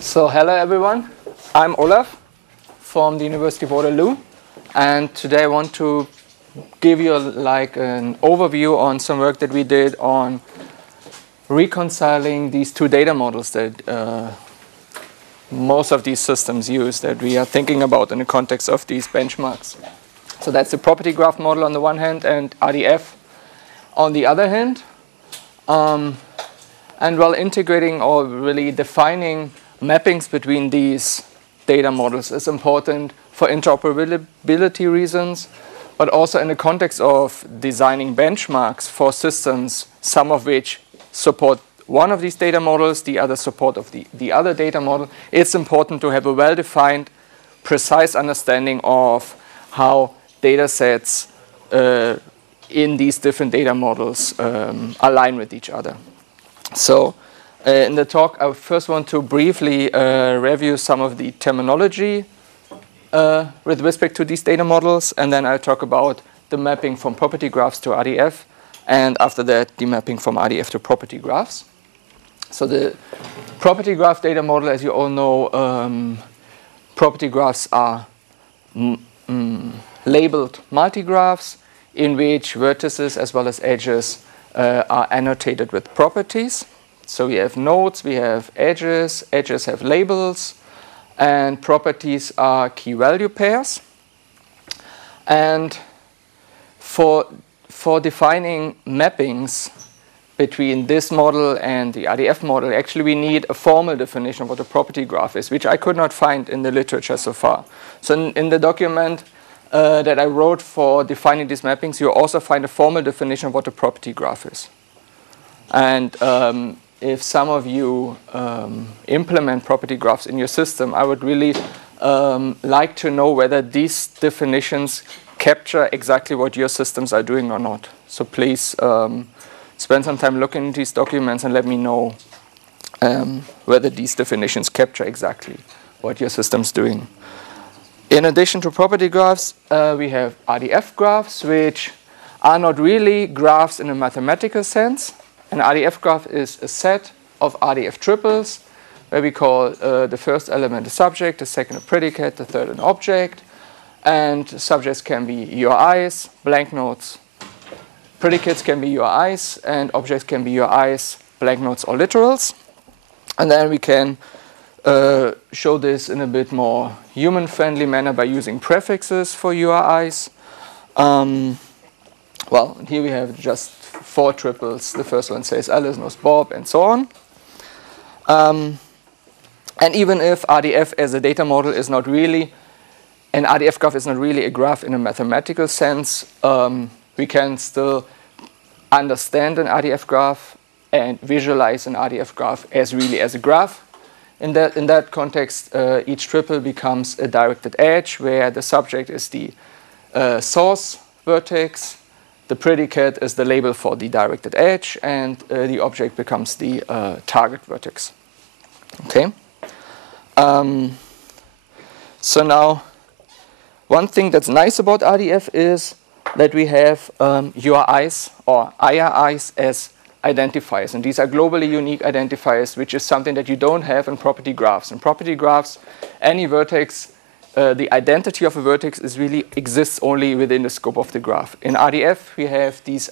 So hello everyone, I'm Olaf from the University of Waterloo, and today I want to give you an overview on some work that we did on reconciling these two data models that most of these systems use, that we are thinking about in the context of these benchmarks. So that's the property graph model on the one hand and RDF on the other hand. And while integrating or really defining mappings between these data models is important for interoperability reasons, but also in the context of designing benchmarks for systems, some of which support one of these data models, the other support of the other data model. It's important to have a well-defined, precise understanding of how data sets in these different data models align with each other. So in the talk, I first want to briefly review some of the terminology with respect to these data models, and then I'll talk about the mapping from property graphs to RDF, and after that, the mapping from RDF to property graphs. So the property graph data model, as you all know, property graphs are labeled multigraphs in which vertices as well as edges are annotated with properties. So we have nodes, we have edges have labels, and properties are key value pairs. And for defining mappings between this model and the RDF model, actually we need a formal definition of what a property graph is, which I could not find in the literature so far. So in the document that I wrote for defining these mappings, you also find a formal definition of what a property graph is. And if some of you implement property graphs in your system, I would really like to know whether these definitions capture exactly what your systems are doing or not. So please spend some time looking at these documents and let me know whether these definitions capture exactly what your system's doing. In addition to property graphs, we have RDF graphs, which are not really graphs in a mathematical sense. An RDF graph is a set of RDF triples, where we call the first element a subject, the second a predicate, the third an object. And subjects can be URIs, blank nodes. Predicates can be URIs, and objects can be URIs, blank nodes, or literals. And then we can show this in a bit more human-friendly manner by using prefixes for URIs. Well, here we have just 4 triples. The first one says Alice knows Bob, and so on. And even if RDF as a data model is not really, an RDF graph is not really a graph in a mathematical sense, we can still understand an RDF graph and visualize an RDF graph as really as a graph. In that context, each triple becomes a directed edge where the subject is the source vertex, the predicate is the label for the directed edge, and the object becomes the target vertex. Okay. So now, one thing that's nice about RDF is that we have URIs or IRIs as identifiers, and these are globally unique identifiers, which is something that you don't have in property graphs. In property graphs, any vertex, the identity of a vertex really exists only within the scope of the graph. In RDF, we have these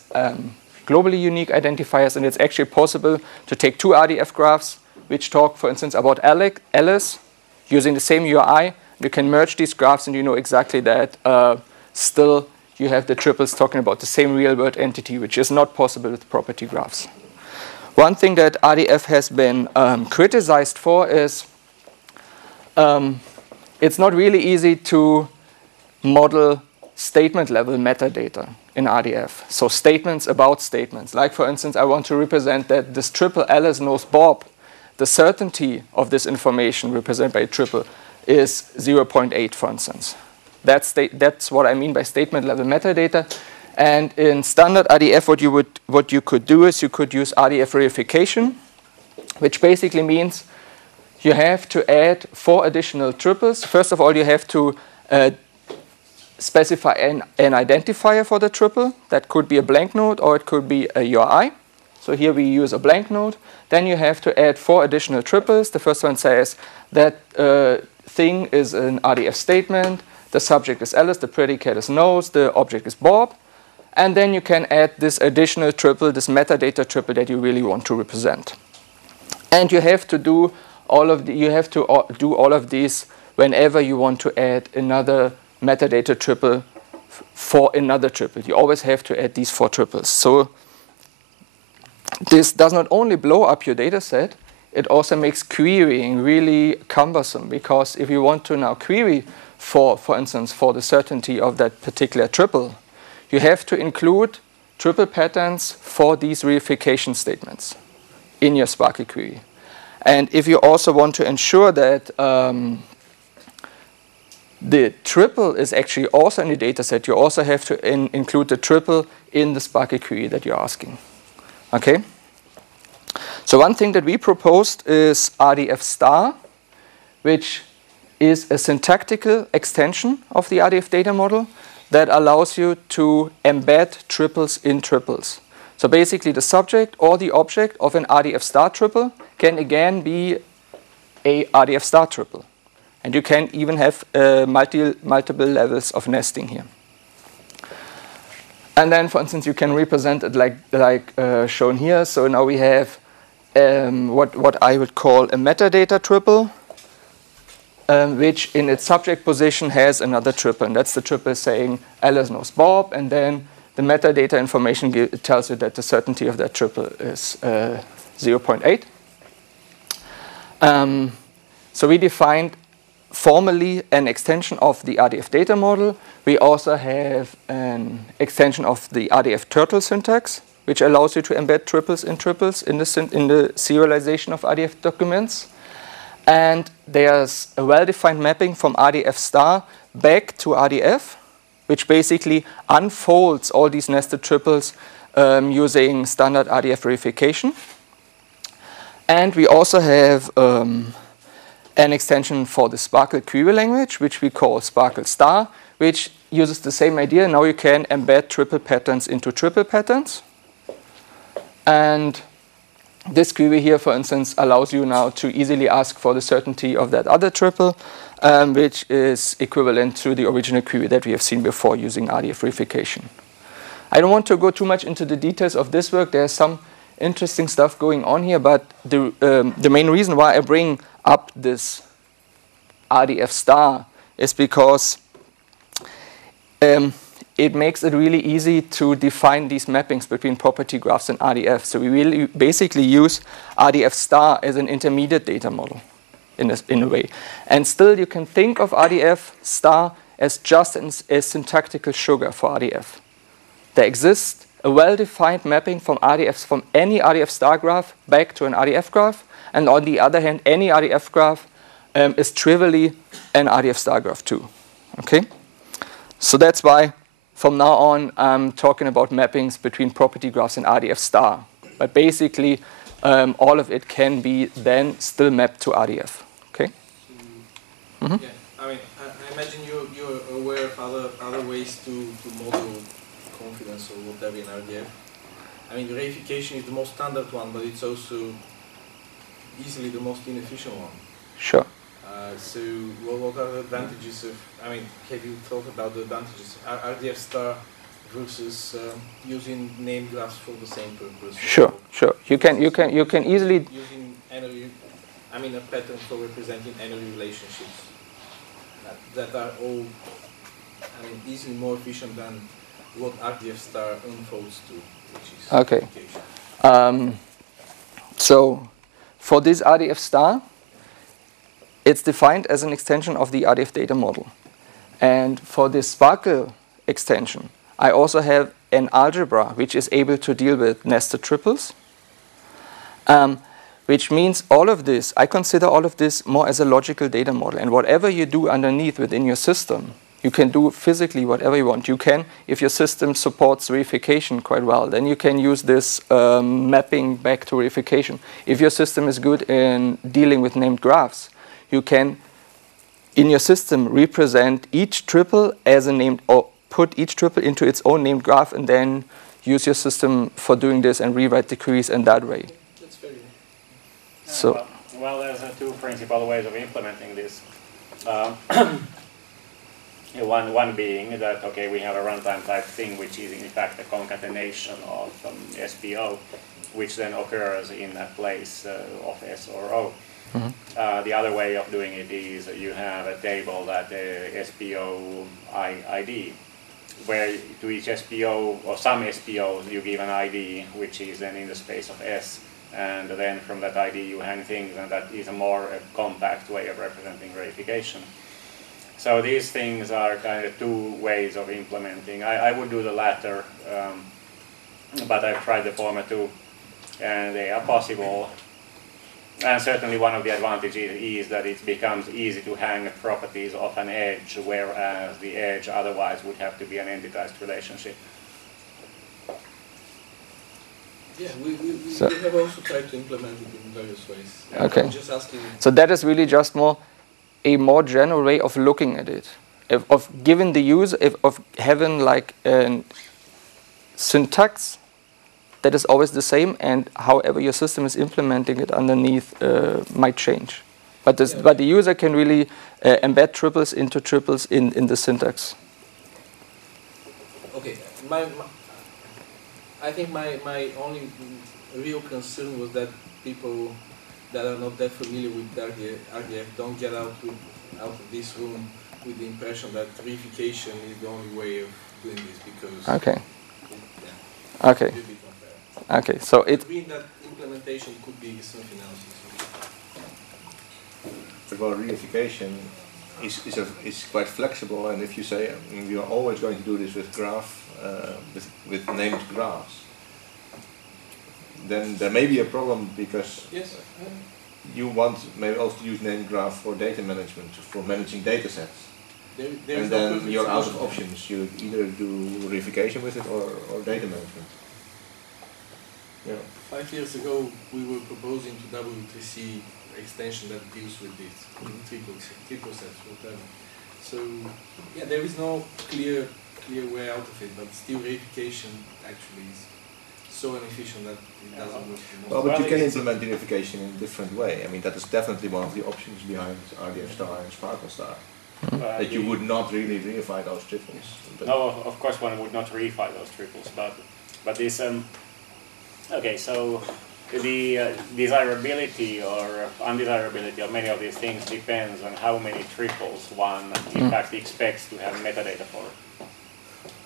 globally unique identifiers, and it's actually possible to take 2 RDF graphs, which talk, for instance, about Alice, using the same URI. You can merge these graphs, and you know exactly that still you have the triples talking about the same real-world entity, which is not possible with property graphs. One thing that RDF has been criticized for is it's not really easy to model statement-level metadata in RDF. So statements about statements. Like, for instance, I want to represent that this triple Alice knows Bob. The certainty of this information represented by a triple is 0.8, for instance. That's what I mean by statement-level metadata. And in standard RDF, what you could do is you could use RDF verification, which basically means you have to add 4 additional triples. First of all, you have to specify an identifier for the triple. That could be a blank node or it could be a URI. So here we use a blank node. Then you have to add 4 additional triples. The first one says that thing is an RDF statement. The subject is Alice, the predicate is nose, the object is Bob. And then you can add this additional triple, this metadata triple that you really want to represent. And you have to do all of these whenever you want to add another metadata triple for another triple. You always have to add these 4 triples. So this does not only blow up your data set, it also makes querying really cumbersome, because if you want to now query for instance, for the certainty of that particular triple, you have to include triple patterns for these reification statements in your Sparkle query. And if you also want to ensure that the triple is actually also in the data set, you also have to include the triple in the Sparkle query that you're asking. Okay? So one thing that we proposed is RDF star, which is a syntactical extension of the RDF data model that allows you to embed triples in triples. So basically the subject or the object of an RDF star triple can again be a RDF star triple. And you can even have multiple levels of nesting here. And then, for instance, you can represent it like shown here. So now we have what I would call a metadata triple, which in its subject position has another triple. And that's the triple saying Alice knows Bob. And then the metadata information tells you that the certainty of that triple is 0.8. So we defined formally an extension of the RDF data model. We also have an extension of the RDF turtle syntax, which allows you to embed triples in triples in the serialization of RDF documents. And there's a well-defined mapping from RDF star back to RDF, which basically unfolds all these nested triples using standard RDF verification. And we also have an extension for the Sparkle query language, which we call Sparkle star, which uses the same idea. Now you can embed triple patterns into triple patterns. And this query here, for instance, allows you now to easily ask for the certainty of that other triple, which is equivalent to the original query that we have seen before using RDF verification. I don't want to go too much into the details of this work. There's some interesting stuff going on here, but the main reason why I bring up this RDF star is because it makes it really easy to define these mappings between property graphs and RDF. So we really basically use RDF star as an intermediate data model in a way. And still you can think of RDF star as just a syntactical sugar for RDF. There exists a well-defined mapping from RDFs, from any RDF star graph back to an RDF graph. And on the other hand, any RDF graph is trivially an RDF star graph too. Okay? So that's why from now on I'm talking about mappings between property graphs and RDF star. But basically all of it can be then still mapped to RDF. Okay? Yeah, I mean, I imagine you're aware of other ways to model confidence or whatever in RDF. I mean, reification is the most standard one, but it's also easily the most inefficient one. Sure. So what are the advantages of, I mean, have you thought about the advantages of RDF star versus using named graphs for the same purpose? Sure, sure. You can easily using a pattern for representing any relationships that are all, easily more efficient than what RDF star unfolds to, which is okay. So for this RDF star, it's defined as an extension of the RDF data model. And for this Sparkle extension, I also have an algebra which is able to deal with nested triples, which means all of this, I consider all of this more as a logical data model. And whatever you do underneath within your system, you can do physically whatever you want. You can, if your system supports verification quite well, then you can use this mapping back to verification. If your system is good in dealing with named graphs, you can, in your system, represent each triple as a named, or put each triple into its own named graph and then use your system for doing this and rewrite the queries in that way. That's very good. So, well, there's two principal ways of implementing this. One being that, okay, we have a runtime type thing, which is in fact a concatenation of SPO, which then occurs in a place of S or O. The other way of doing it is you have a table that SPO ID, where to each SPO or some SPOs you give an ID, which is then in the space of S, and then from that ID you hang things, and that is a more compact way of representing verification. So these things are kind of two ways of implementing. I would do the latter, but I've tried the former too, and they are possible. And certainly one of the advantages is that it becomes easy to hang properties off an edge, whereas the edge otherwise would have to be an entitized relationship. Yeah, we have also tried to implement it in various ways. Okay. I'm just asking. So that is really just a more general way of looking at it, of giving the user, of having like a syntax that is always the same, and however your system is implementing it underneath might change. But the user can really embed triples into triples in the syntax. Okay, I think my only real concern was that people that are not that familiar with RDF don't get out of this room with the impression that verification is the only way of doing this, because Okay. Okay, so it. That implementation could be something else. Well, reification is quite flexible, and if you say we are always going to do this with with named graphs, then there may be a problem, because you want maybe also to use named graph for data management, for managing data sets. And then you're out of options. You either do reification with it or data management. Yeah. 5 years ago, we were proposing to W3C extension that deals with this, triple sets, whatever. So, yeah, there is no clear way out of it, but still reification actually is so inefficient that it doesn't work. Well, but you can implement reification in a different way. I mean, that is definitely one of the options behind RDF star and Sparkle star. That you would not really reify those triples. No, of course one would not reify those triples, but this okay, so the desirability or undesirability of many of these things depends on how many triples one in fact expects to have metadata for,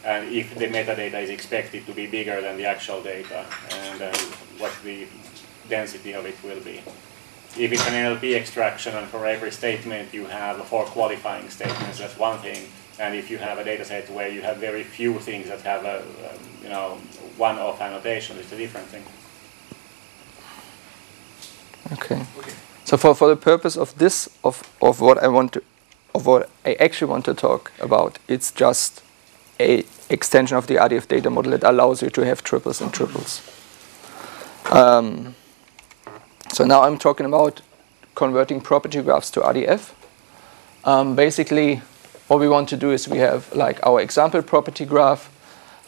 and if the metadata is expected to be bigger than the actual data, and what the density of it will be. If it's an NLP extraction and for every statement you have 4 qualifying statements, that's one thing. And if you have a data set where you have very few things that have a one-off annotation, it's a different thing. Okay. So for the purpose of this, of what I actually want to talk about, it's just a extension of the RDF data model that allows you to have triples and triples. So now I'm talking about converting property graphs to RDF. Basically, what we want to do is we have like our example property graph,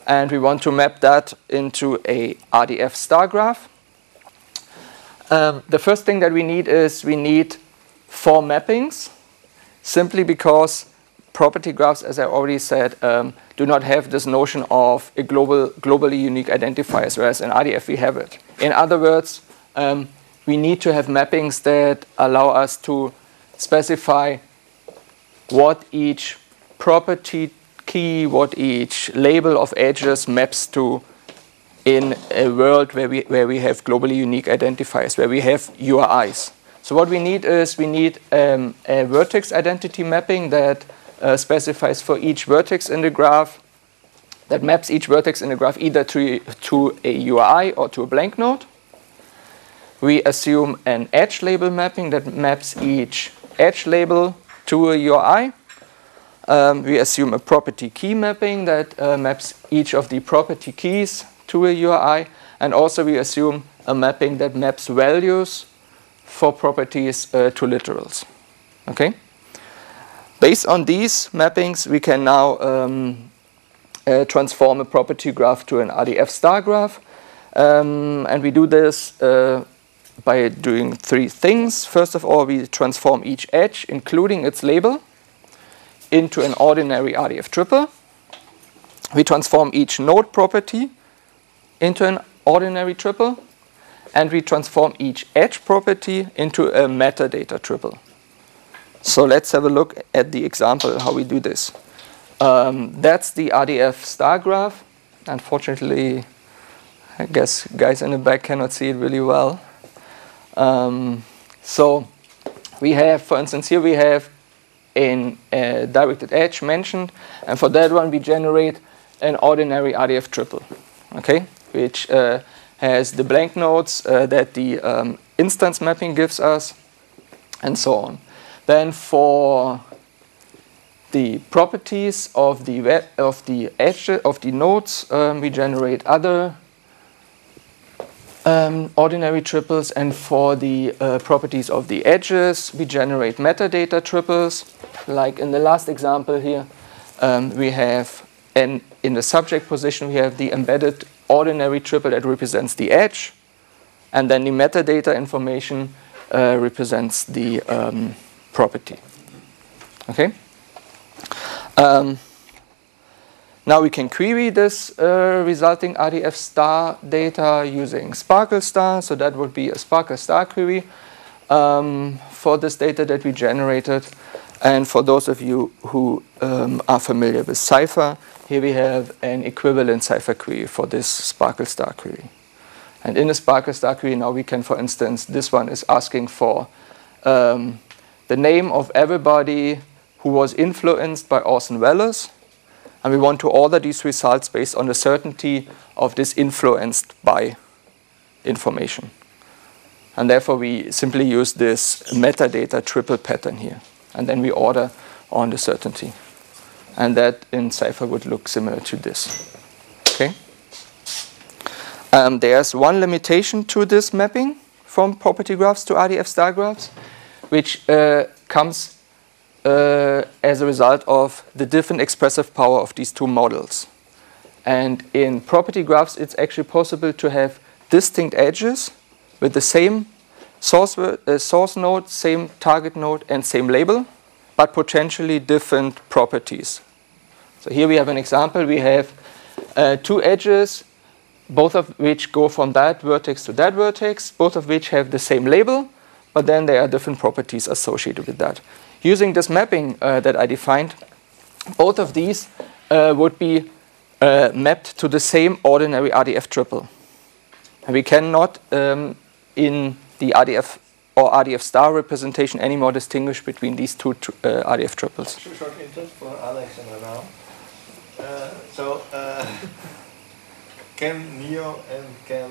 and we want to map that into a RDF star graph. The first thing that we need is we need 4 mappings, simply because property graphs, as I already said, do not have this notion of a globally unique identifiers, whereas in RDF we have it. In other words, we need to have mappings that allow us to specify what each property key, what each label of edges maps to in a world where we have globally unique identifiers, where we have URIs. So what we need is a vertex identity mapping that specifies for each vertex in the graph, that maps each vertex in the graph either to a URI or to a blank node. We assume an edge label mapping that maps each edge label to a URI. We assume a property key mapping that maps each of the property keys to a URI. And also we assume a mapping that maps values for properties to literals. Okay? Based on these mappings, we can now transform a property graph to an RDF star graph. And we do this by doing three things. First of all, we transform each edge, including its label, into an ordinary RDF triple. We transform each node property into an ordinary triple. And we transform each edge property into a metadata triple. So let's have a look at the example how we do this. That's the RDF star graph. Unfortunately, I guess guys in the back cannot see it really well. So we have, for instance, here we have a directed edge mentioned, and for that one we generate an ordinary RDF triple, okay, which has the blank nodes that the instance mapping gives us, and so on. Then for the properties of the edge of the nodes, we generate other ordinary triples, and for the properties of the edges, we generate metadata triples. Like in the last example here, we have, in the subject position, we have the embedded ordinary triple that represents the edge, and then the metadata information represents the property. Okay. Now we can query this resulting RDF star data using Sparkle Star. So that would be a Sparkle Star query for this data that we generated. And for those of you who are familiar with Cypher, here we have an equivalent Cypher query for this Sparkle Star query. And in the Sparkle Star query now we can, for instance, this one is asking for the name of everybody who was influenced by Orson Welles. And we want to order these results based on the certainty of this influenced by information. And therefore, we simply use this metadata triple pattern here. And then we order on the certainty. And that in Cypher would look similar to this. Okay. There's one limitation to this mapping from property graphs to RDF star graphs, which comes as a result of the different expressive power of these two models. And in property graphs, it's actually possible to have distinct edges with the same source node, same target node, and same label, but potentially different properties. So here we have an example. We have two edges, both of which go from that vertex to that vertex, both of which have the same label, but then there are different properties associated with that. Using this mapping that I defined, both of these would be mapped to the same ordinary RDF triple. And we cannot, in the RDF or RDF star representation, anymore distinguish between these two RDF triples. Short intro for Alex and Arnaud. Can Neo and can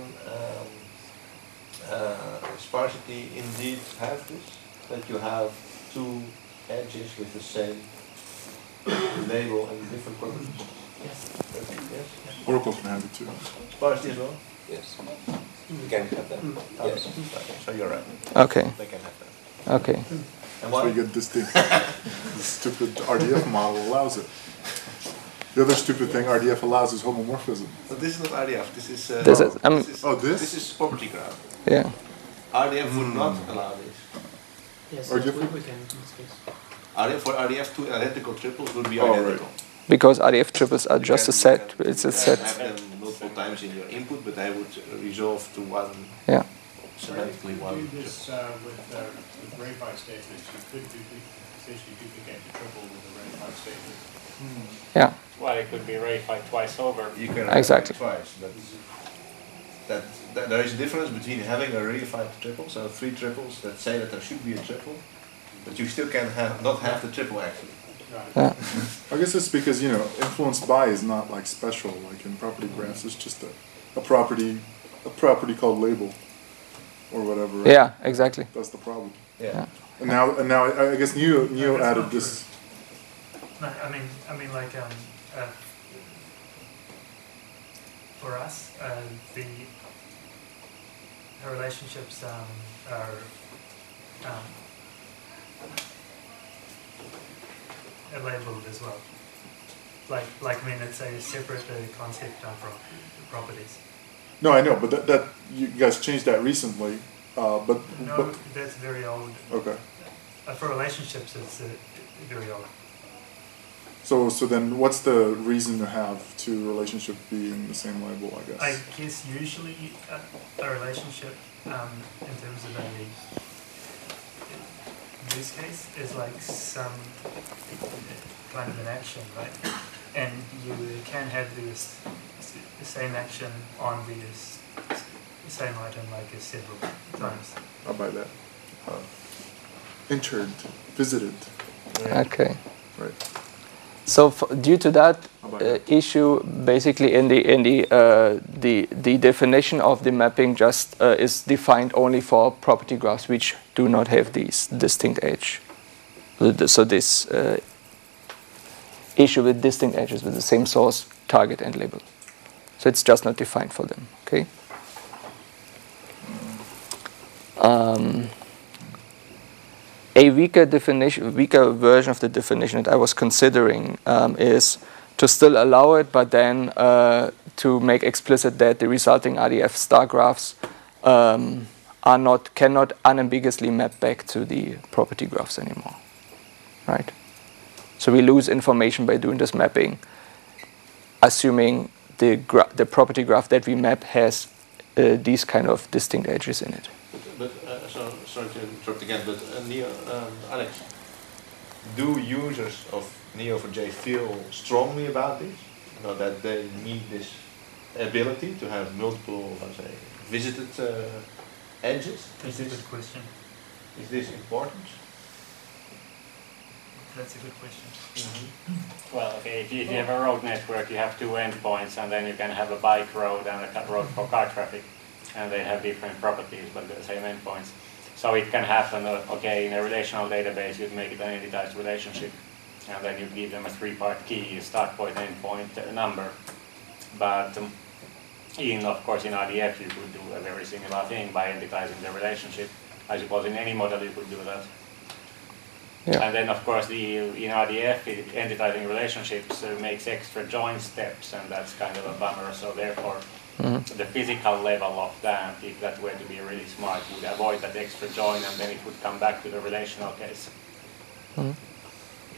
sparsity indeed have this? That you have two edges with the same label and different properties? Yes. Yes. Oracle can have it too. Sparsity as well? Yes. We can have that. Yes. Okay, so you're right. Okay. They can have that. Okay. And So why? you get distinct. The stupid RDF model allows it. The other stupid thing RDF allows is homomorphism. So this is not RDF. This is. This is property graph. Yeah. RDF would not allow this. Yes, Yes, we can in this case. For RDF, two identical triples would be Oh, right. identical. Because RDF triples are just a set. It's a set. You can have them multiple times in your input, but they would resolve to one. Yeah. Semantically one. If you do this with verify statements, you could essentially duplicate the triple with a verify statement. Yeah. Well, it could be verified twice over. You can Exactly. twice, but that there is a difference between having a reified triple, so three triples that say that there should be a triple, but you still can not have the triple actually. Yeah. I guess it's because, influenced by is not like special. Like in property graphs, it's just a property called label or whatever. Right? Yeah, exactly. That's the problem. Yeah. And now I guess Neo added this. No, I mean, like, for us, the relationships are labeled as well. like I mean, it's a separate concept for properties. No, I know, but that you guys changed that recently. But that's very old. Okay. For relationships, it's very old. So then, what's the reason to have two relationships being the same label? I guess. I guess usually a relationship, in terms of a use case, is like some kind of an action, right? And you can have the same action on the same item like several times. I'll buy that. Entered, visited. Okay. Right. So due to that issue, basically in the definition of the mapping just is defined only for property graphs which do not have these distinct edge. So this issue with distinct edges with the same source, target, and label. So it's just not defined for them. Okay. A weaker version of the definition that I was considering is to still allow it, but then to make explicit that the resulting RDF star graphs cannot unambiguously map back to the property graphs anymore, right? So we lose information by doing this mapping, assuming the property graph that we map has these kind of distinct edges in it. But sorry to interrupt again, but Alex, do users of Neo4j feel strongly about this? You know, that they need this ability to have multiple, let's say, visited edges? That's a good question. Is this important? That's a good question. Mm-hmm. Well, okay, if you have a road network, you have two endpoints, and then you can have a bike road and a road for car traffic, and they have different properties, but the same endpoints. So it can happen, okay, in a relational database, you'd make it an entitized relationship, and then you give them a three-part key, start point, end point, number. But of course, in RDF, you could do a very similar thing by entitizing the relationship. I suppose in any model you could do that. Yeah. And then, of course, in RDF, entitizing relationships makes extra join steps, and that's kind of a bummer. So therefore, the physical level of that, if that were to be really smart, would avoid that extra join, and then it would come back to the relational case.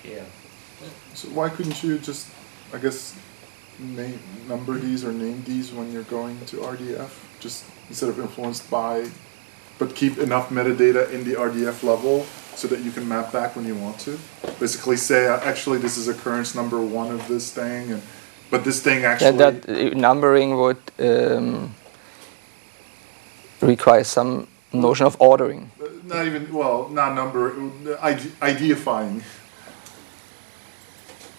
Yeah. So why couldn't you just, I guess, number these or name these when you're going to RDF, just instead of influenced by, but keep enough metadata in the RDF level so that you can map back when you want to? Basically say, actually this is occurrence number 1 of this thing, but this thing actually... Yeah, that numbering would require some notion of ordering. Not even, well, not number, IDifying.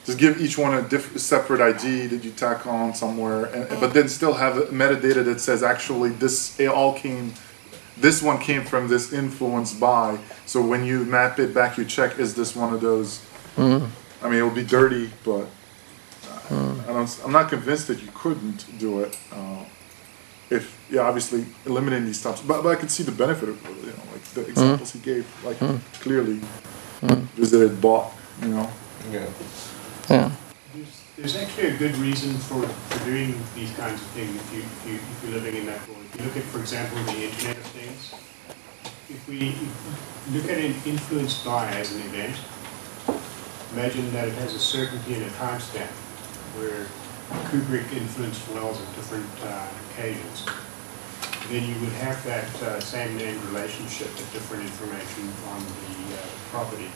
Just give each one a separate ID that you tack on somewhere, but then still have metadata that says actually this one came from this influence by. So when you map it back, you check, is this one of those? I mean, it will be dirty, but I'm not convinced that you couldn't do it. Obviously eliminating these types, but I could see the benefit of, like the examples he gave, like clearly visited, bought, Yeah. Yeah. There's actually a good reason for doing these kinds of things if you're living in that world. If you look at, for example, the Internet of Things, if we look at an influenced by as an event, imagine that it has a certainty and a timestamp where Kubrick influenced Wells at different occasions. Then you would have that same named relationship with different information on the property.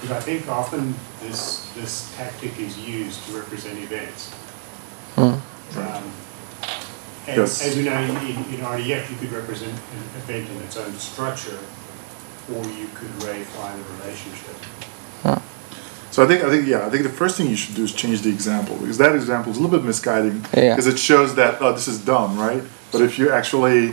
Because I think often this tactic is used to represent events. As we know, in RDF, you could represent an event in its own structure, or you could reify the relationship. So I think the first thing you should do is change the example, because that example is a little bit misguiding, because it shows that this is dumb, right? But if you actually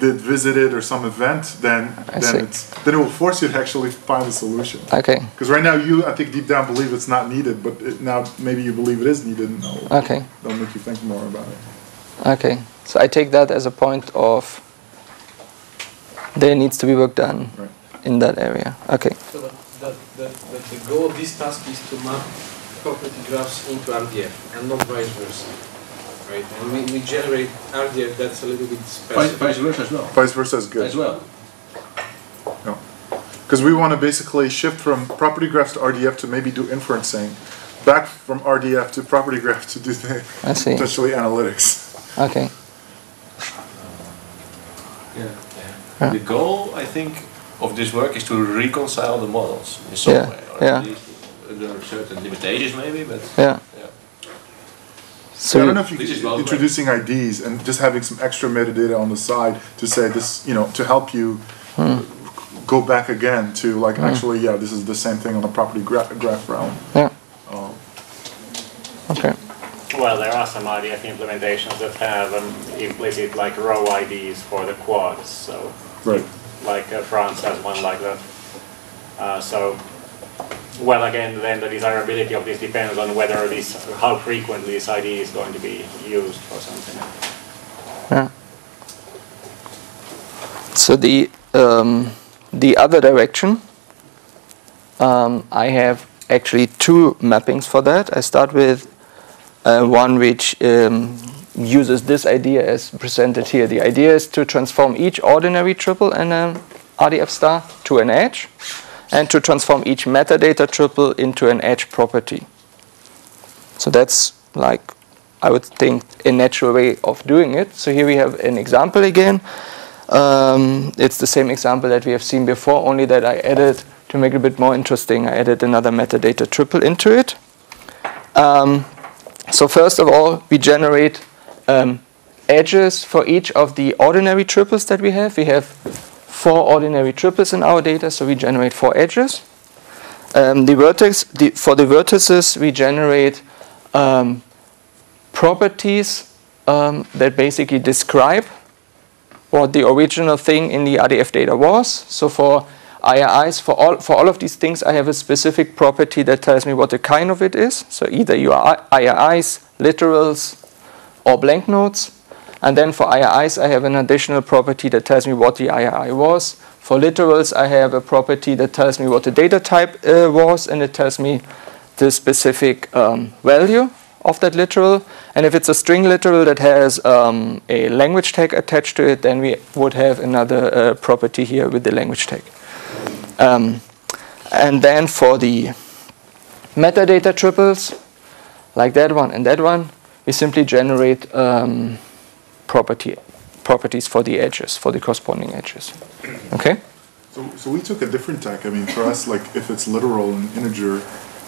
did visited or some event, then it will force you to actually find a solution. Okay. Because right now I think deep down believe it's not needed, but now maybe you believe it is needed, and that'll make you think more about it. Okay. So I take that as a point of there needs to be work done in that area. Okay. So the goal of this task is to map property graphs into RDF and not vice versa, right? And we generate RDF that's a little bit specific. Vice versa as well. Vice versa is good. As well. No. Because we want to basically shift from property graphs to RDF to maybe do inferencing, back from RDF to property graph to do the potentially analytics. Okay. Yeah. The goal, I think, of this work is to reconcile the models in some way, or at least there are certain limitations maybe, but So I don't know if you could introducing IDs and just having some extra metadata on the side to say this, to help you go back again to like actually, this is the same thing on the property graph realm. Yeah. Okay. Well, there are some RDF implementations that have implicit like row IDs for the quads. So, like France has one like that. Well, again, then the desirability of this depends on whether how frequently this ID is going to be used for something. Yeah. So the other direction, I have actually two mappings for that. I start with one which uses this idea as presented here. The idea is to transform each ordinary triple in an RDF star to an edge, and to transform each metadata triple into an edge property. So that's like, I would think, a natural way of doing it. So here we have an example again. It's the same example that we have seen before, only that I added, to make it a bit more interesting, I added another metadata triple into it. So first of all, we generate edges for each of the ordinary triples that we have. We have 4 ordinary triples in our data, so we generate 4 edges. For the vertices, we generate properties that basically describe what the original thing in the RDF data was. So for IRIs, for all of these things, I have a specific property that tells me what the kind of it is. So either you are IRIs, literals, or blank nodes. And then for IRIs, I have an additional property that tells me what the IRI was. For literals, I have a property that tells me what the data type was, and it tells me the specific value of that literal. And if it's a string literal that has a language tag attached to it, then we would have another property here with the language tag. And then for the metadata triples, like that one and that one, we simply generate properties for the edges, for the corresponding edges. Okay? So we took a different tack. I mean, for us, like if it's literal and integer,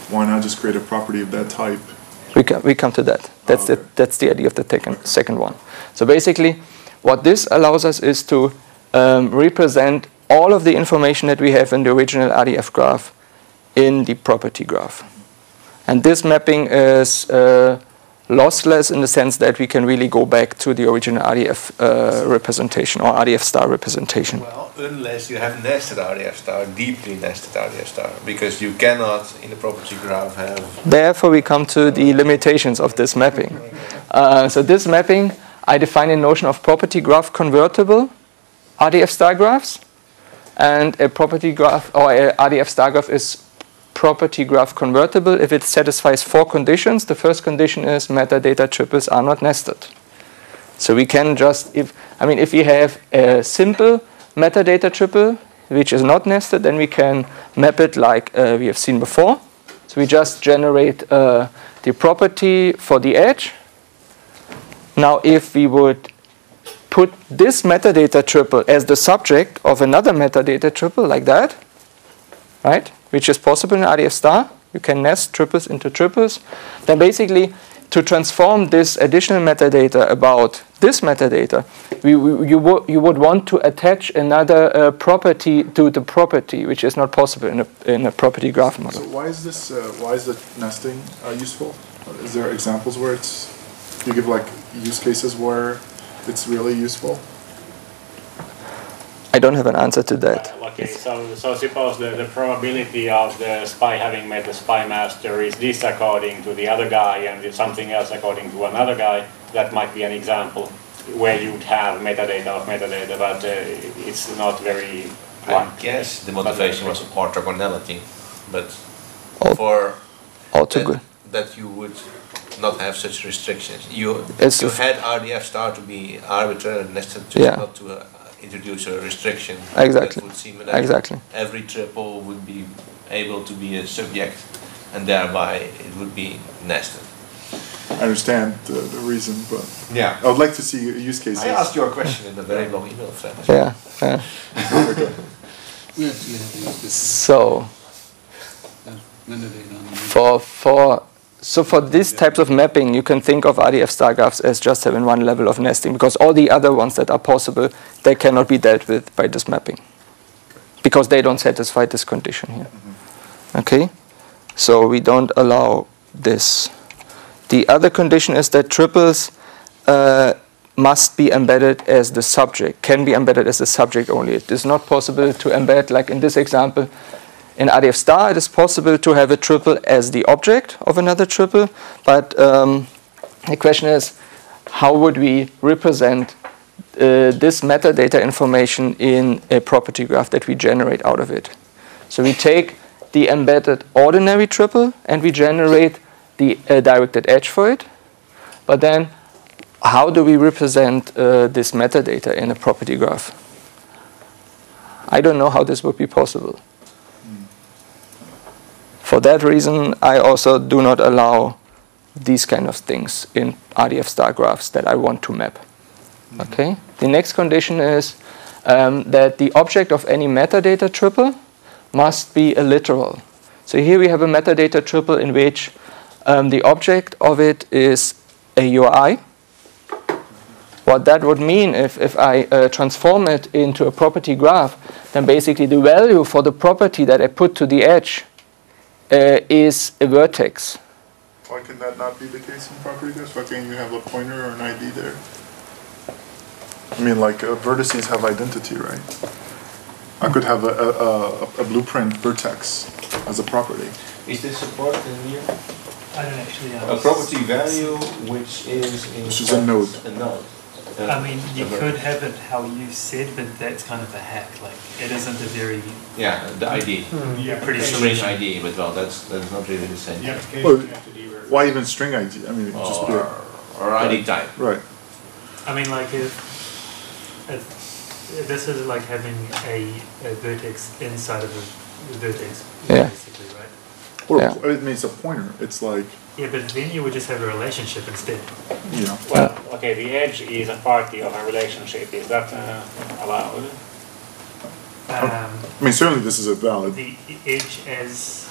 why not just create a property of that type? We come to that. That's the idea of the second one. So basically, what this allows us is to represent all of the information that we have in the original RDF graph in the property graph. And this mapping is lossless in the sense that we can really go back to the original RDF representation or RDF star representation. Well, unless you have nested RDF star, deeply nested RDF star, because you cannot in the property graph have... Therefore, we come to the limitations of this mapping. So this mapping, I define a notion of property graph convertible RDF star graphs, and a property graph or a RDF star graph is property graph convertible if it satisfies 4 conditions. The first condition is metadata triples are not nested. So we can just, if we have a simple metadata triple which is not nested, then we can map it like we have seen before. So we just generate the property for the edge. Now if we would put this metadata triple as the subject of another metadata triple like that, right? Which is possible in RDF star. You can nest triples into triples. Then basically, to transform this additional metadata about this metadata, you would want to attach another property to the property, which is not possible in a property graph model. So why is the nesting useful? Is there examples where you give like use cases where it's really useful? I don't have an answer to that. Okay, so suppose the probability of the spy having met the spy master is this according to the other guy and something else according to another guy. That might be an example where you would have metadata of metadata, but it's not very... I guess the motivation was orthogonality, but all too good. that you would not have such restrictions. You had RDF star to be arbitrary and nested, just not to introduce a restriction. Exactly. That would seem exactly. Every triple would be able to be a subject, and thereby it would be nested. I understand the reason, but yeah, I would like to see use cases. I asked you a question in the very long email thread. Yeah. So for these types of mapping, you can think of RDF star graphs as just having one level of nesting, because all the other ones that are possible, they cannot be dealt with by this mapping, because they don't satisfy this condition here. Okay, so we don't allow this. The other condition is that triples must be embedded as the subject, can be embedded as the subject only. It is not possible to embed, like in this example, in RDF star, it is possible to have a triple as the object of another triple, but the question is, how would we represent this metadata information in a property graph that we generate out of it? So we take the embedded ordinary triple and we generate the directed edge for it, but then how do we represent this metadata in a property graph? I don't know how this would be possible. For that reason, I also do not allow these kind of things in RDF star graphs that I want to map. Okay. The next condition is that the object of any metadata triple must be a literal. So here we have a metadata triple in which the object of it is a URI. What that would mean if I transform it into a property graph, then basically the value for the property that I put to the edge is a vertex. Why can that not be the case in property graphs? Why can't you have a pointer or an ID there? I mean, like vertices have identity, right? I could have a blueprint vertex as a property. Is this supported in here? I don't actually A property value which is a node. A node. I mean, you could have it how you said, but that's kind of a hack. Like, it isn't a very... Yeah, the ID. Yeah, pretty string solution. ID, but well, that's not really the same. Yeah, well, why even string ID? I mean, it just be or ID type. Right. I mean, like, if this is like having a vertex inside of a vertex, basically, right? Or it means a pointer. It's like... Yeah, but then you would just have a relationship instead. Yeah. Well, okay, the edge is a party of a relationship. Is that allowed? I mean, certainly this is a valid... The edge as...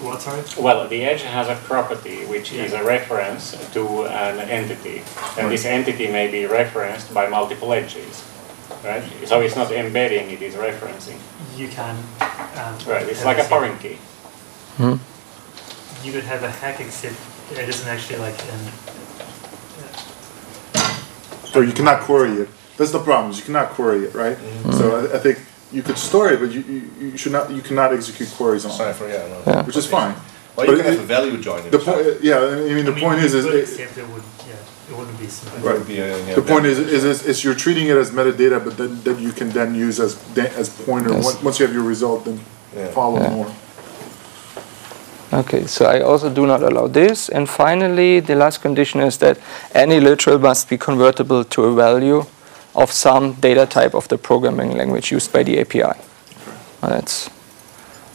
What, sorry? Well, the edge has a property which is a reference to an entity. And this entity may be referenced by multiple edges. Right? So it's not embedding, it is referencing. You can... right, it's like a foreign key. Hmm. You could have a hack, except it isn't actually like an... So you cannot query it. That's the problem, is you cannot query it, right? Mm-hmm. So I think you could store it, but you should not. You cannot execute queries on it, which is fine. Well, you can have a value join. The point, I mean, the point is, it wouldn't be simple. Right. The point is you're treating it as metadata, but then you can then use as pointer. Once you have your result, then follow more. Okay, so I also do not allow this. And finally, the last condition is that any literal must be convertible to a value of some data type of the programming language used by the API.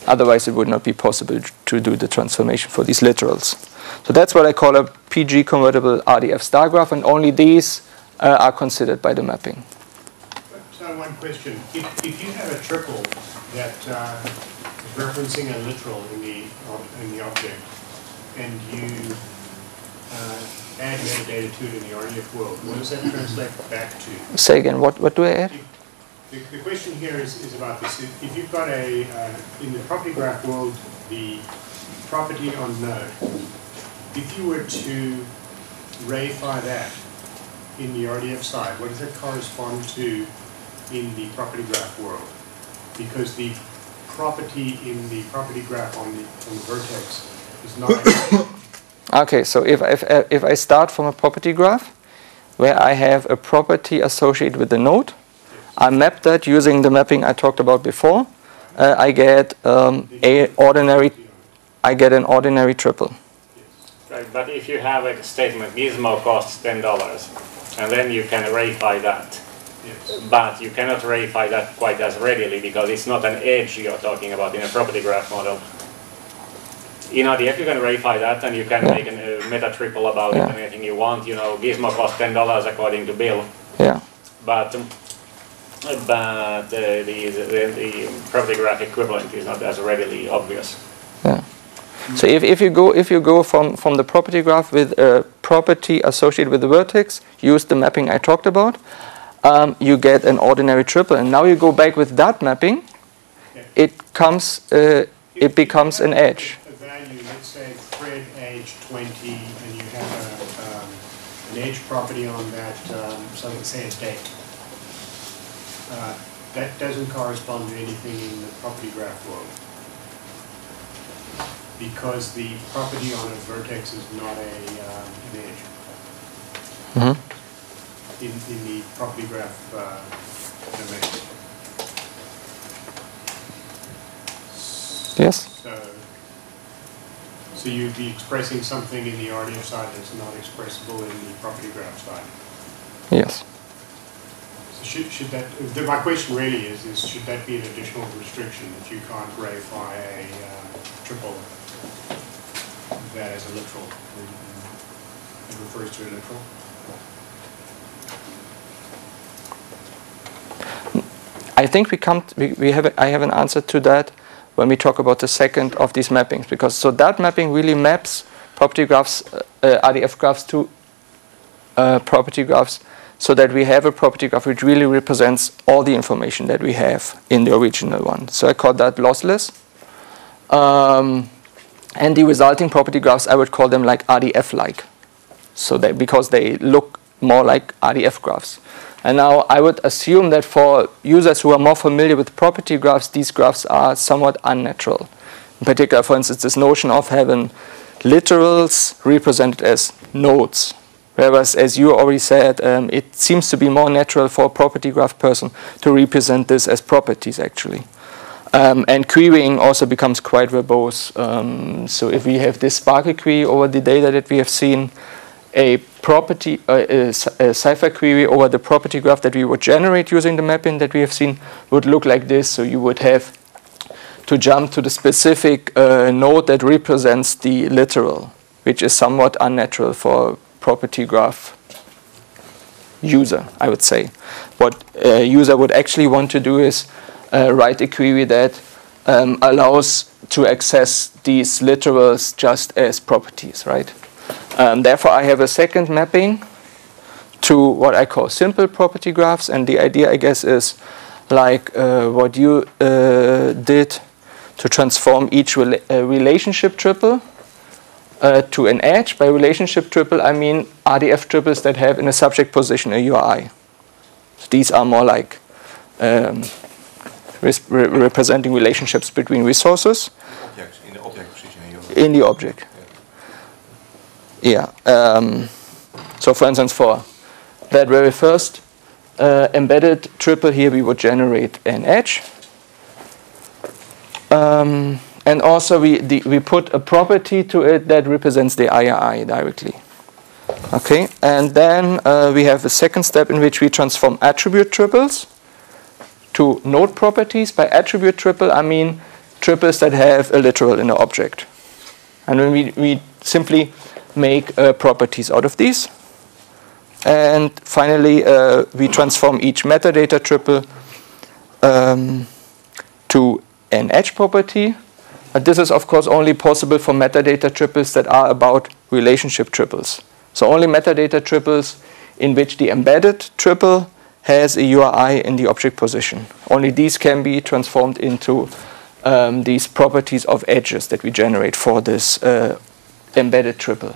Otherwise, it would not be possible to do the transformation for these literals. So that's what I call a PG convertible RDF star graph, and only these are considered by the mapping. So one question: if you have a triple that is referencing a literal in the object, and you add metadata to it in the RDF world, what does that translate back to? Say again, what do I add? The question here is about this. If you've got in the property graph world, the property on node, if you were to reify that in the RDF side, what does that correspond to in the property graph world? Because the property in the property graph on the vertex is not... Okay, so if I start from a property graph where I have a property associated with the node, I map that using the mapping I talked about before. I get a ordinary I get an ordinary triple. Right, but if you have a statement, gizmo costs $10, and then you can verify that. Yes. But you cannot verify that quite as readily because it's not an edge you're talking about in a property graph model. In RDF you can verify that and you can make a meta triple about it and anything you want. You know, gizmo costs $10 according to Bill. Yeah. But the property graph equivalent is not as readily obvious. Yeah. So if you go from the property graph with a property associated with the vertex, use the mapping I talked about, you get an ordinary triple. And now you go back with that mapping, it becomes an edge. A value, let's say Fred age 20, and you have an edge property on that, so let's say a date. That doesn't correspond to anything in the property graph world, because the property on a vertex is not an edge. Mm-hmm. In the property graph domain. Yes. So you'd be expressing something in the RDF side that's not expressible in the property graph side. Yes. So should that? My question really is should that be an additional restriction that you can't verify a triple that as a literal? It refers to a literal. I think I have an answer to that when we talk about the second of these mappings, because so that mapping really maps property graphs, RDF graphs to property graphs, so that we have a property graph which really represents all the information that we have in the original one. So I call that lossless. And the resulting property graphs, I would call them like RDF-like, so because they look more like RDF graphs. And now I would assume that for users who are more familiar with property graphs, these graphs are somewhat unnatural. In particular, for instance, this notion of having literals represented as nodes. Whereas, as you already said, it seems to be more natural for a property graph person to represent this as properties, actually. And querying also becomes quite verbose. So if we have this Sparkle query over the data that we have seen, a cipher query over the property graph that we would generate using the mapping that we have seen would look like this. So you would have to jump to the specific node that represents the literal, which is somewhat unnatural for a property graph user, I would say. What a user would actually want to do is write a query that allows to access these literals just as properties, right? Therefore, I have a second mapping to what I call simple property graphs, and the idea, I guess, is like what you did to transform each relationship triple to an edge. By relationship triple, I mean RDF triples that have in a subject position a URI. So these are more like representing relationships between resources. Objects, in the object position. In the object. Yeah. So for instance, for that very first embedded triple here, we would generate an edge. And also we put a property to it that represents the IRI directly. Okay, and then we have a second step in which we transform attribute triples to node properties. By attribute triple, I mean triples that have a literal in the object. And then we simply make properties out of these. And finally, we transform each metadata triple to an edge property. But this is, of course, only possible for metadata triples that are about relationship triples. So only metadata triples in which the embedded triple has a URI in the object position. Only these can be transformed into these properties of edges that we generate for this embedded triple.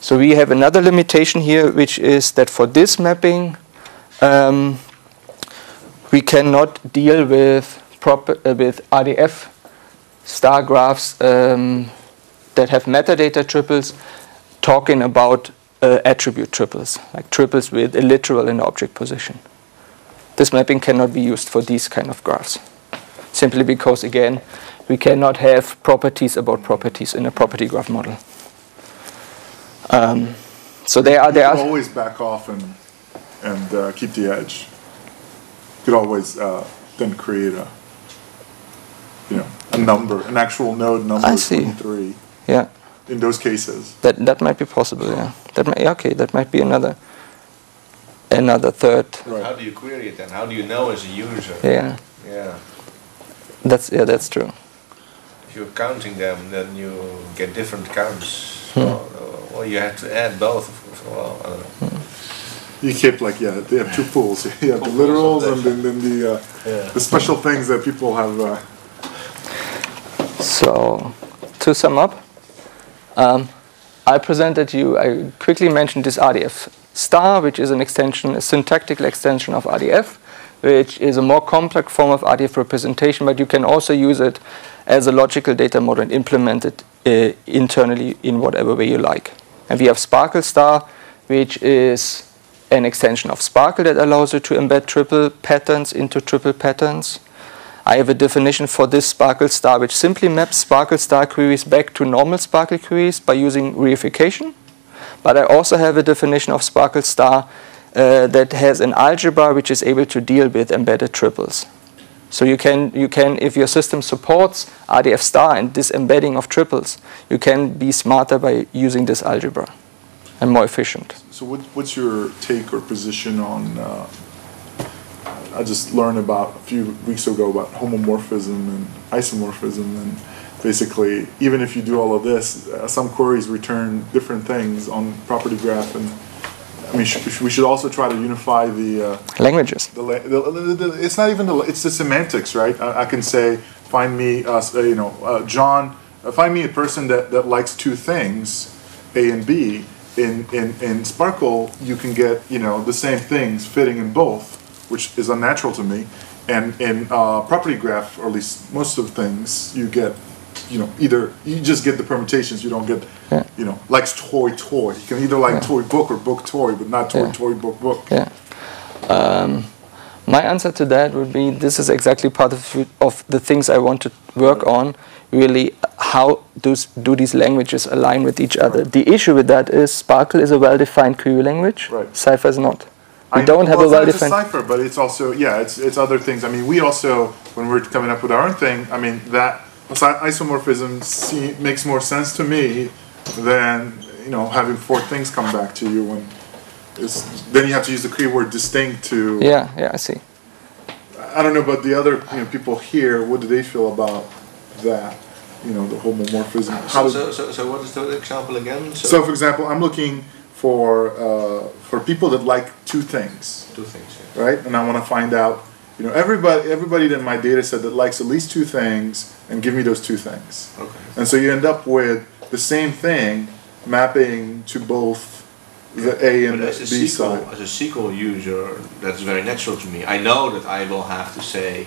So we have another limitation here, which is that for this mapping, we cannot deal with RDF star graphs that have metadata triples talking about attribute triples, like triples with a literal in the object position. This mapping cannot be used for these kind of graphs, simply because, again, we cannot have properties about properties in a property graph model. So you can always back off and keep the edge. You could always then create a number, an actual node number. I see. 23. Yeah. In those cases. That might be possible. Yeah. That might be another third. Right. How do you query it then? How do you know as a user? Yeah. Yeah. That's true. If you're counting them, then you get different counts. Well, you have to add both. Well, I don't know. You keep they have two pools. You have the literals and then the special things that people have. So, to sum up, I quickly mentioned this RDF star, which is a syntactical extension of RDF, which is a more complex form of RDF representation, but you can also use it as a logical data model and implement it internally in whatever way you like. And we have Sparkle star, which is an extension of Sparkle that allows you to embed triple patterns into triple patterns. I have a definition for this Sparkle star, which simply maps Sparkle star queries back to normal Sparkle queries by using reification. But I also have a definition of Sparkle star that has an algebra which is able to deal with embedded triples. So you can, if your system supports RDF star and this embedding of triples, you can be smarter by using this algebra and more efficient. So what's your take or position on, I just learned about a few weeks ago about homomorphism and isomorphism, and basically even if you do all of this, some queries return different things on property graph, and I mean we should also try to unify the languages. It's not even it's the semantics, right? I can say find me John, find me a person that likes two things, A and B. In Sparkle you can get the same things fitting in both, which is unnatural to me. And in property graph, or at least most of things, you get, either you just get the permutations. You don't get, likes toy. You can either like toy book or book toy, but not toy book. Yeah. My answer to that would be this is exactly part of the things I want to work on. Really, how do these languages align with each other? The issue with that is Sparkle is a well-defined query language. Right. Cypher is not. We don't have a well-defined. It's a cipher, but it's also it's other things. I mean, we also when we're coming up with our own thing. I mean that isomorphism makes more sense to me than having four things come back to you when then you have to use the keyword distinct to. Yeah, I see. I don't know about the other people here. What do they feel about that? The homomorphism. So what is the example again? So for example, I'm looking for people that like two things. Two things, yeah. Right? And I want to find out, everybody in my data set that likes at least two things, and give me those two things. Okay. And so you end up with the same thing mapping to both the A and the B side. As a SQL user, that's very natural to me. I know that I will have to say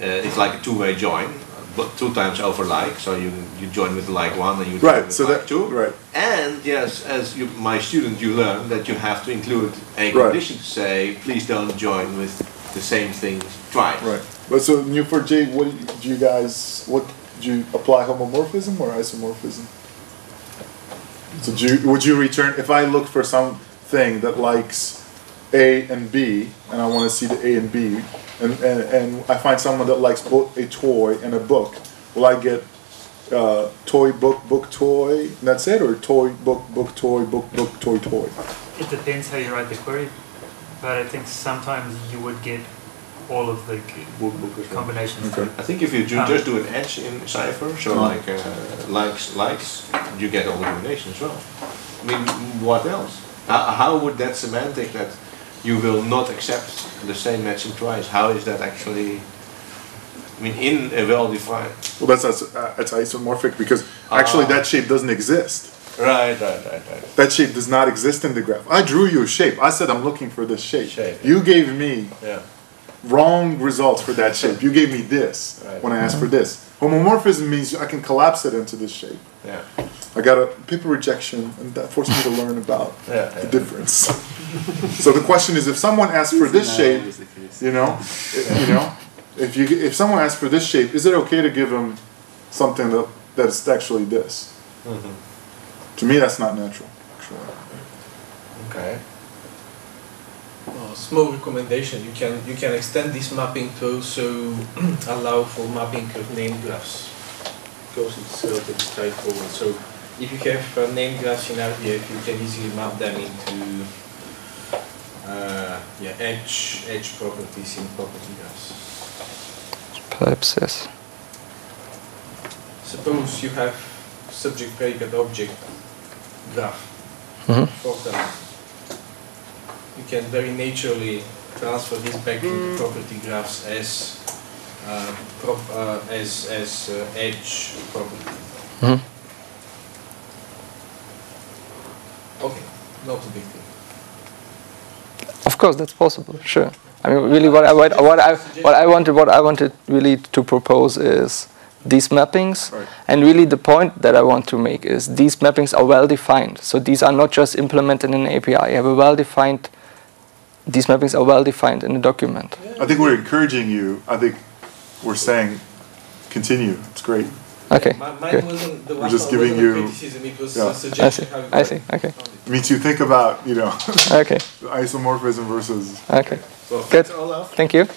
it's like a two-way join. But 2 times over like, so you join with like 1 and you join with like 2. Right. And yes, as my student, you learn that you have to include a condition to say, please don't join with the same things twice. Right. But so Newport-J, do you apply homomorphism or isomorphism? So would you return, if I look for something that likes A and B, and I want to see the A and B, and I find someone that likes both a toy and a book, will I get toy, book, toy, and that's it? Or toy, book, toy, book, toy, toy? It depends how you write the query, but I think sometimes you would get all of the combinations. Okay. I think if you just do an edge in Cypher, so like likes, you get all the combinations as well. I mean, what else? How would that semantic that you will not accept the same matching twice? How is that actually? I mean, in a well-defined. Well, that's isomorphic because actually that shape doesn't exist. Right. That shape does not exist in the graph. I drew you a shape. I said I'm looking for this shape. You gave me wrong results for that shape. You gave me this when I asked for this. Homomorphism means I can collapse it into this shape. Yeah. I got a paper rejection, and that forced me to learn about the difference. So the question is, if someone asks for this shape, if someone asks for this shape, is it okay to give them something that is actually this? Mm-hmm. To me, that's not natural, actually. Okay. Well, small recommendation. You can extend this mapping to also allow for mapping of name graphs, because it's relatively straightforward. So if you have name graphs in RDF, you can easily map them into edge properties in property graphs. Perhaps yes. Suppose you have subject predicate object graph for them. You can very naturally transfer this back into property graphs as edge property. Okay, not a big deal. Of course, that's possible. Sure. I mean, really, what I wanted really to propose is these mappings, Right. and really the point that I want to make is these mappings are well defined. So these are not just implemented in an API. You have a well defined. These mappings are well defined in the document. I think we're encouraging you. I think we're saying, continue. It's great. Okay. Mine wasn't the We're last just one giving wasn't a you- criticism, it was yeah. a suggestion. how you I got see. it. Okay. Me too. Think about, Okay. the isomorphism versus. Okay. So Good. thanks, Olaf. Thank you.